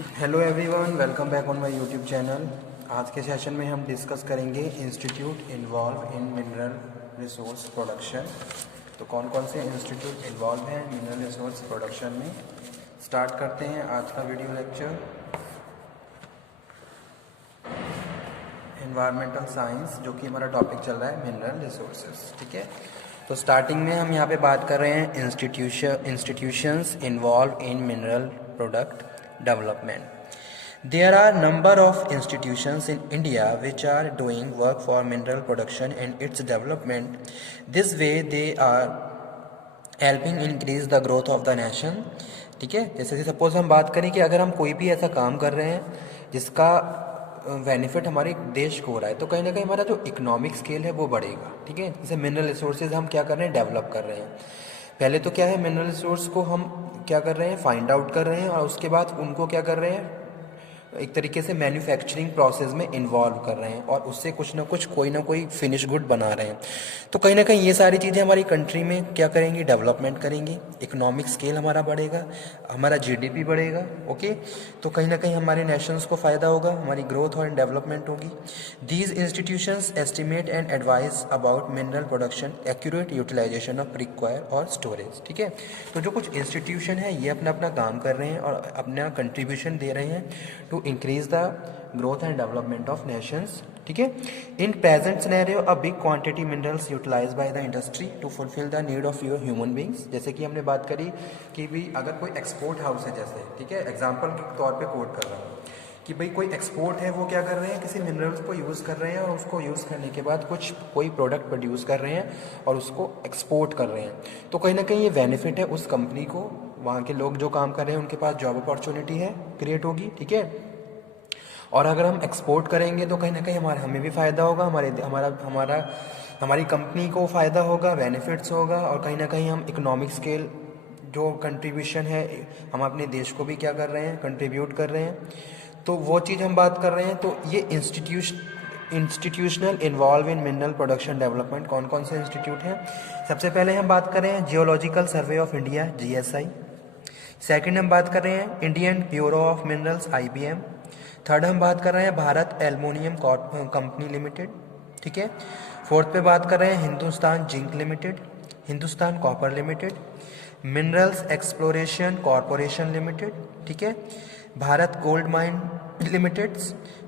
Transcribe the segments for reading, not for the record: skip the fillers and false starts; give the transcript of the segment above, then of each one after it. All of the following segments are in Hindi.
Hello everyone, welcome back on my YouTube channel. आज के सेशन में हम डिस्कस करेंगे institute involve in mineral resource production. तो कौन कौन से इंस्टीट्यूट इन्वॉल्व हैं मिनरल रिसोर्स प्रोडक्शन में। स्टार्ट करते हैं आज का वीडियो लेक्चर। एनवायरमेंटल साइंस, जो कि हमारा टॉपिक चल रहा है मिनरल रिसोर्सेज। ठीक है, तो स्टार्टिंग में हम यहाँ पे बात कर रहे हैं institutions involve in mineral product development. There are number of institutions in India which are doing work for mineral production and its development. This way they are helping increase the growth of the nation. ठीक है, जैसे कि सपोज हम बात करें कि अगर हम कोई भी ऐसा काम कर रहे हैं जिसका बेनिफिट हमारे देश को हो रहा है, तो कहीं ना कहीं हमारा जो इकोनॉमिक स्केल है वो बढ़ेगा। ठीक है, जैसे मिनरल रिसोर्सेज हम क्या कर रहे हैं, डेवलप कर रहे हैं। पहले तो क्या है, मिनरल रिसोर्स को हम क्या कर रहे हैं, फाइंड आउट कर रहे हैं, और उसके बाद उनको क्या कर रहे हैं, एक तरीके से मैन्युफैक्चरिंग प्रोसेस में इन्वॉल्व कर रहे हैं और उससे कुछ ना कुछ कोई ना कोई फिनिश गुड बना रहे हैं। तो कहीं ना कहीं ये सारी चीज़ें हमारी कंट्री में क्या करेंगी, डेवलपमेंट करेंगी, इकोनॉमिक स्केल हमारा बढ़ेगा, हमारा जीडीपी बढ़ेगा। ओके, तो कहीं ना कहीं हमारे नेशंस को फ़ायदा होगा, हमारी ग्रोथ और डेवलपमेंट होगी। These institutions estimate and advise about mineral production, accurate utilization of require और स्टोरेज। ठीक है, तो जो कुछ इंस्टीट्यूशन है ये अपना अपना काम कर रहे हैं और अपना कंट्रीब्यूशन दे रहे हैं to increase the growth and development of nations. ठीक है, in present scenario a big quantity minerals utilize by the industry to fulfil the need of your human beings. जैसे कि हमने बात करी कि भी अगर कोई एक्सपोर्ट हाउस है, जैसे ठीक है एग्जाम्पल के तौर पे कोट कर रहा हूँ कि भाई कोई एक्सपोर्ट है, वो क्या कर रहे हैं, किसी मिनरल्स को यूज़ कर रहे हैं और उसको यूज़ करने के बाद कुछ कोई प्रोडक्ट प्रोड्यूस कर रहे हैं और उसको एक्सपोर्ट कर रहे हैं। तो कहीं ना कहीं ये बेनिफिट है उस कंपनी को, वहाँ के लोग जो काम कर रहे हैं उनके पास जॉब अपॉर्चुनिटी है, क्रिएट होगी। ठीक है, और अगर हम एक्सपोर्ट करेंगे तो कहीं ना कहीं हमें भी फ़ायदा होगा, हमारी कंपनी को फ़ायदा होगा, बेनिफिट्स होगा, और कहीं ना कहीं हम इकोनॉमिक स्केल जो कंट्रीब्यूशन है हम अपने देश को भी क्या कर रहे हैं, कंट्रीब्यूट कर रहे हैं। तो वो चीज़ हम बात कर रहे हैं। तो ये institutional involve in mineral production development कौन कौन से इंस्टीट्यूट हैं। सबसे पहले हम बात कर रहे हैं geological survey of India, GSI. Second हम बात कर रहे हैं Indian bureau of minerals, IBM. Third हम बात कर रहे हैं भारत एल्युमिनियम कंपनी लिमिटेड। ठीक है, फोर्थ पे बात कर रहे हैं Hindustan zinc limited, Hindustan copper limited, minerals exploration corporation limited. ठीक है, Bharat gold mine limited,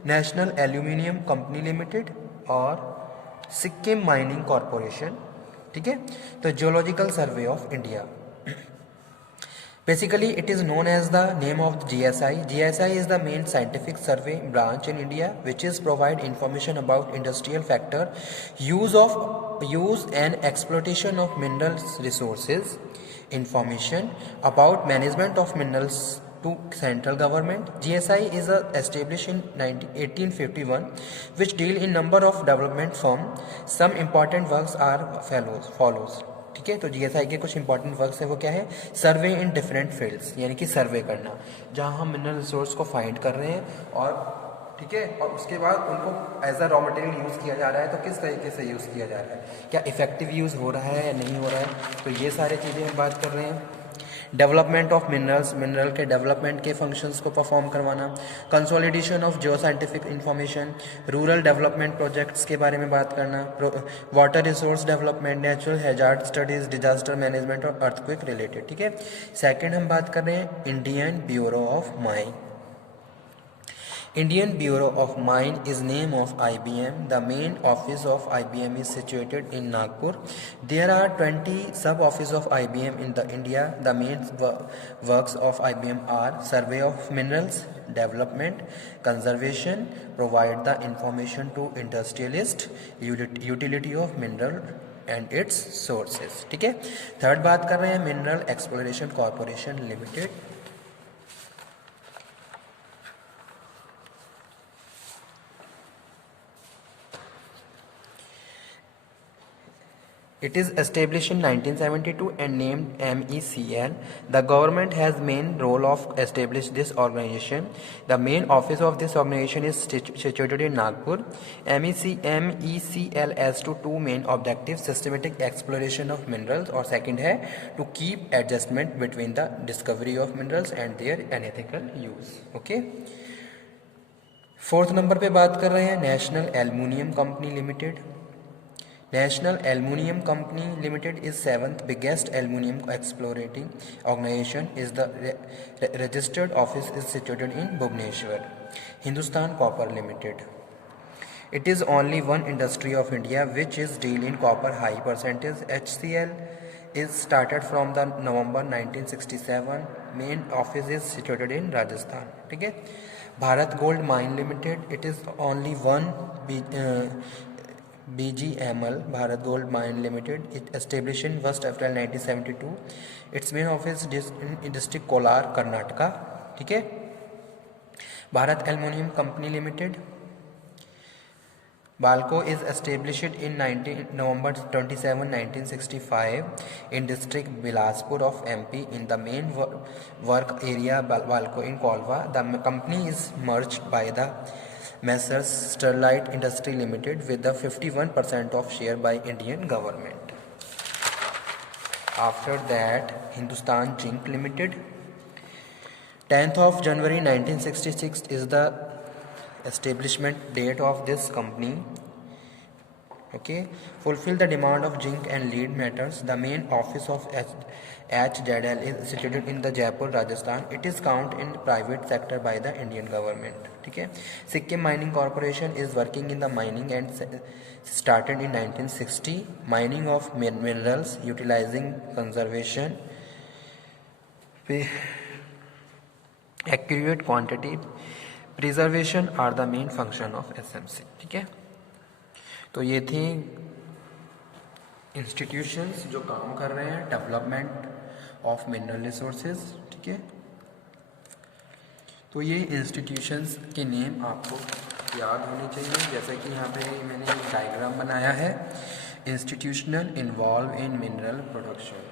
national aluminium company limited और सिक्किम माइनिंग कॉरपोरेशन। ठीक है, तो geological survey of India, basically it is known as the name of the GSI. GSI is the main scientific survey branch in India which is provide information about industrial factor, use and exploitation of minerals resources, information about management of minerals to central government. GSI is established in 1851 which deal in number of development firm. Some important works are follows. ठीक है, तो जीएसआई के कुछ इंपॉर्टेंट वर्क्स है, वो क्या है, सर्वे इन डिफरेंट फील्ड्स, यानी कि सर्वे करना, जहाँ हम मिनरल रिसोर्स को फाइंड कर रहे हैं और ठीक है, और उसके बाद उनको as a raw material use किया जा रहा है, तो किस तरीके से यूज़ किया जा रहा है, क्या इफेक्टिव यूज़ हो रहा है या नहीं हो रहा है। तो ये सारी चीज़ें हम बात कर रहे हैं। डेवलपमेंट ऑफ मिनरल्स, मिनरल के डेवलपमेंट के फंक्शंस को परफॉर्म करवाना, consolidation of Jio scientific information, rural development projects के बारे में बात करना, water resource development, natural hazard studies, disaster management और अर्थक्वेक रिलेटेड। ठीक है, सेकंड हम बात कर रहे हैं Indian bureau of mine. Indian Bureau of Mine is name of IBM. The main office of IBM is situated in Nagpur. There are 20 sub-offices of IBM in the India. The main works of IBM are survey of minerals, development, conservation, provide the information to industrialist, utility of mineral and its sources. ठीक है, थर्ड बात कर रहे हैं mineral exploration corporation limited. It is established in 1972 and named MECL. The government has main role of establish this organization. The main office of this organization is situated in Nagpur. MECL has two main objectives: systematic exploration of minerals, और second है to keep adjustment between the discovery of minerals and their unethical use. Okay. Fourth number पे बात कर रहे हैं national aluminium company limited. National Aluminium Company Limited is seventh biggest aluminium explorating organization. Is the registered office is situated in Bhubaneswar. Hindustan Copper Limited. It is only one industry of India which is deal in copper high percentage. HCL is started from the November 1967. Main office is situated in Rajasthan. ठीक है. Bharat Gold Mine Limited. It is only one BGML, Bharat Gold Mine Limited. It established in 1st April 1972. Its main office is in district Kolar, Karnataka. ठीक है. Bharat Aluminium Company Limited. Balco is established in November 27, 1965 in district Bilaspur of MP in the main work area Balco in Kolva. The company is merged by the Messrs Sterlite Industry Limited with the 51% of share by Indian government. After that, Hindustan Zinc Limited. 10th of January 1966 is the establishment date of this company. Okay, fulfill the demand of zinc and lead metals. The main office of HZL is situated in the Jaipur, Rajasthan. It is counted in private sector by the Indian government. ठीक है. Sikkim Mining Corporation is working in the mining and started in 1960. Mining of minerals utilizing conservation, accurate quantity, preservation are the main function of SMC. ठीक है. तो ये थी इंस्टीट्यूशंस जो काम कर रहे हैं डेवलपमेंट ऑफ मिनरल रिसोर्सेज. ठीक है. तो ये इंस्टीट्यूशंस के नेम आपको याद होने चाहिए. जैसे कि यहाँ पे मैंने एक डायग्राम बनाया है, institutional involve in mineral production.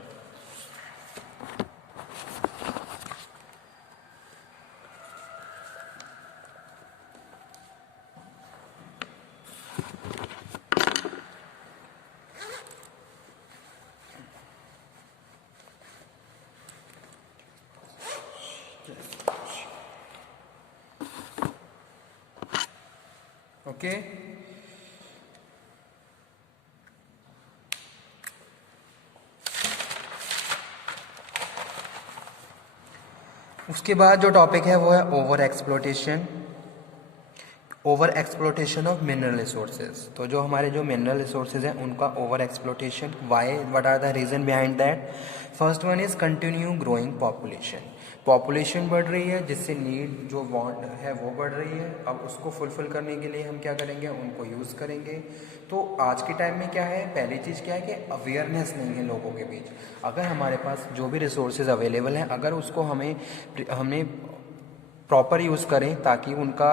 Okay. उसके बाद जो टॉपिक है वो है over exploitation of mineral resources. तो जो हमारे जो मिनरल रिसोर्सेज हैं उनका over exploitation, why, what are the reason behind that. First one is continue growing population बढ़ रही है, जिससे नीड जो वांट है वो बढ़ रही है. अब उसको फुलफिल करने के लिए हम क्या करेंगे, उनको यूज़ करेंगे. तो आज के टाइम में क्या है, पहली चीज़ क्या है कि अवेयरनेस नहीं है लोगों के बीच. अगर हमारे पास जो भी रिसोर्सेज अवेलेबल हैं, अगर उसको हमने प्रॉपर यूज़ करें ताकि उनका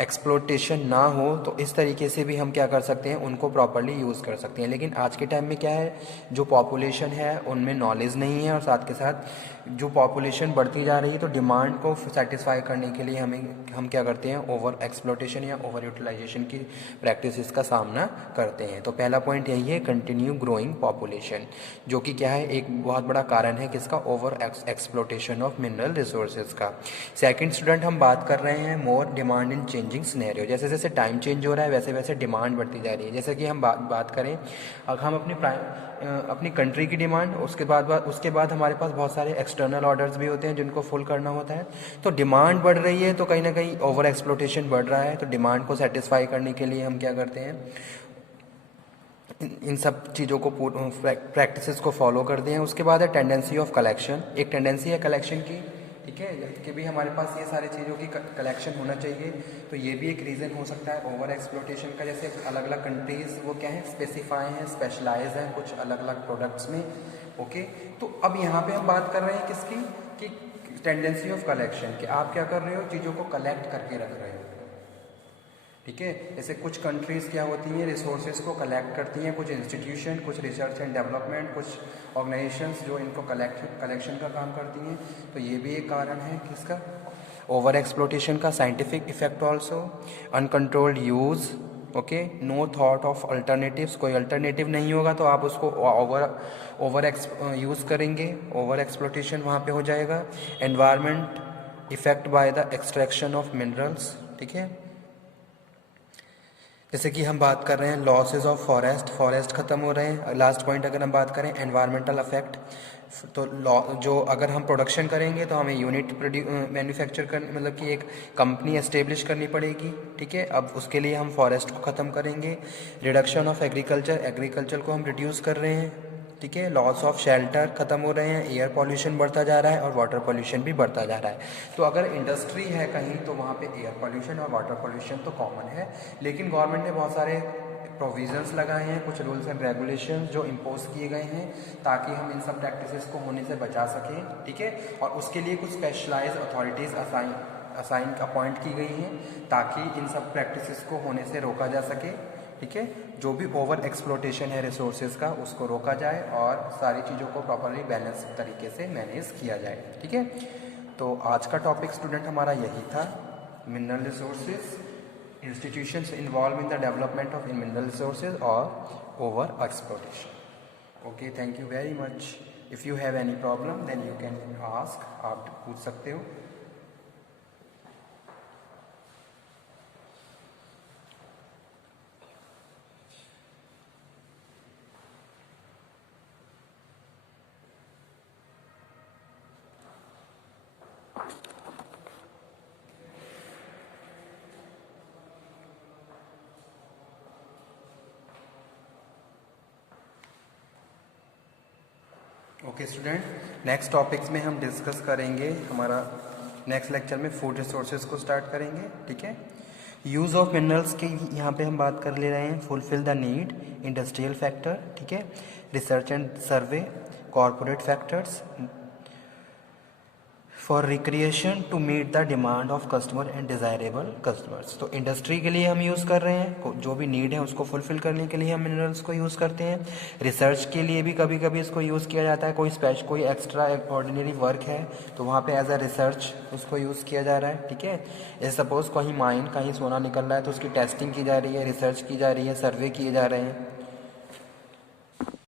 एक्सप्लोटेशन ना हो, तो इस तरीके से भी हम क्या कर सकते हैं, उनको प्रॉपरली यूज़ कर सकते हैं. लेकिन आज के टाइम में क्या है, जो पॉपुलेशन है उनमें नॉलेज नहीं है, और साथ के साथ जो पॉपुलेशन बढ़ती जा रही है तो डिमांड को सेटिस्फाई करने के लिए हम क्या करते हैं, ओवर एक्सप्लोटेशन या ओवर यूटिलाइजेशन की प्रैक्टिसेस का सामना करते हैं. तो पहला पॉइंट यही है, कंटिन्यू ग्रोइंग पॉपुलेशन, जो कि क्या है, एक बहुत बड़ा कारण है किसका, over exploitation of mineral resources का. सेकंड स्टूडेंट, हम बात कर रहे हैं more demand in changing scenario. जैसे जैसे टाइम चेंज हो रहा है वैसे वैसे डिमांड बढ़ती जा रही है. जैसे कि हम बात करें, अगर हम अपनी कंट्री की डिमांड, उसके बाद हमारे पास बहुत सारे एक्सटर्नल ऑर्डर्स भी होते हैं जिनको फुल करना होता है. तो डिमांड बढ़ रही है तो कहीं ना कहीं ओवर एक्सप्लोटेशन बढ़ रहा है. तो डिमांड को सेटिस्फाई करने के लिए हम क्या करते हैं, इन सब चीज़ों को प्रैक्टिसेस को फॉलो करते हैं. उसके बाद है टेंडेंसी ऑफ कलेक्शन. एक टेंडेंसी है कलेक्शन की, ठीक है, कि भी हमारे पास ये सारी चीज़ों की कलेक्शन होना चाहिए. तो ये भी एक रीज़न हो सकता है ओवर एक्सप्लोटेशन का. जैसे अलग अलग कंट्रीज़ वो क्या है, स्पेसिफाई हैं, स्पेशलाइज हैं कुछ अलग अलग प्रोडक्ट्स में. ओके. तो अब यहाँ पे हम बात कर रहे हैं किसकी, कि टेंडेंसी ऑफ कलेक्शन, कि आप क्या कर रहे हो, चीज़ों को कलेक्ट करके रख रहे हो. ठीक है। जैसे कुछ कंट्रीज़ क्या होती हैं, रिसोर्सेज को कलेक्ट करती हैं, कुछ इंस्टीट्यूशन, कुछ रिसर्च एंड डेवलपमेंट, कुछ ऑर्गेनाइजेशंस जो इनको कलेक्शन का काम करती हैं। तो ये भी एक कारण है किसका, ओवर एक्सप्लोटेशन का। Scientific effect also, uncontrolled use, okay, no thought of alternatives, कोई अल्टरनेटिव नहीं होगा तो आप उसको ओवर यूज़ करेंगे, ओवर एक्सप्लोटेशन वहाँ पे हो जाएगा। Environment effect by the extraction of minerals, ठीक है। जैसे कि हम बात कर रहे हैं लॉसेज ऑफ फॉरेस्ट ख़त्म हो रहे हैं। लास्ट पॉइंट अगर हम बात करें एनवायरमेंटल अफेक्ट, तो जो अगर हम प्रोडक्शन करेंगे तो हमें यूनिट मैन्युफैक्चर कर, मतलब कि एक कंपनी एस्टेब्लिश करनी पड़ेगी, ठीक है। अब उसके लिए हम फॉरेस्ट को ख़त्म करेंगे। रिडक्शन ऑफ एग्रीकल्चर को हम रिड्यूस कर रहे हैं, ठीक है। लॉस ऑफ शेल्टर ख़त्म हो रहे हैं, एयर पॉल्यूशन बढ़ता जा रहा है और वाटर पॉल्यूशन भी बढ़ता जा रहा है। तो अगर इंडस्ट्री है कहीं तो वहाँ पे एयर पॉल्यूशन और वाटर पॉल्यूशन तो कॉमन है, लेकिन गवर्नमेंट ने बहुत सारे प्रोविजंस लगाए हैं, कुछ रूल्स एंड रेगुलेशंस जो इम्पोज किए गए हैं ताकि हम इन सब प्रैक्टिसेस को होने से बचा सकें, ठीक है। और उसके लिए कुछ स्पेशलाइज्ड अथॉरिटीज़ असाइन अपॉइंट की गई हैं ताकि इन सब प्रैक्टिसेस को होने से रोका जा सके, ठीक है। जो भी ओवर एक्सप्लोटेशन है रिसोर्सेज का उसको रोका जाए और सारी चीज़ों को प्रॉपरली बैलेंस तरीके से मैनेज किया जाए, ठीक है। तो आज का टॉपिक स्टूडेंट हमारा यही था, mineral resources, institutions involve in the development of mineral resources और over exploitation. Okay, thank you very much. If you have any problem then you can ask, आप पूछ सकते हो। ओके स्टूडेंट, नेक्स्ट टॉपिक्स में हम डिस्कस करेंगे, हमारा नेक्स्ट लेक्चर में फूड रिसोर्सेज को स्टार्ट करेंगे, ठीक है। यूज़ ऑफ मिनरल्स की यहाँ पे हम बात कर ले रहे हैं। Fulfil the need, industrial factor, ठीक है, research and survey, corporate factors, for recreation to meet the demand of customer and desirable customers. तो इंडस्ट्री के लिए हम यूज़ कर रहे हैं, जो भी नीड है उसको फुलफिल करने के लिए हम मिनरल्स को यूज़ करते हैं। रिसर्च के लिए भी कभी कभी इसको यूज़ किया जाता है, कोई एक्स्ट्रा ऑर्डिनरी वर्क है तो वहाँ पे एज अ रिसर्च उसको यूज़ किया जा रहा है, ठीक है। जैसे सपोज़ कहीं सोना निकल रहा है तो उसकी टेस्टिंग की जा रही है, रिसर्च की जा रही है, सर्वे किए जा रहे हैं,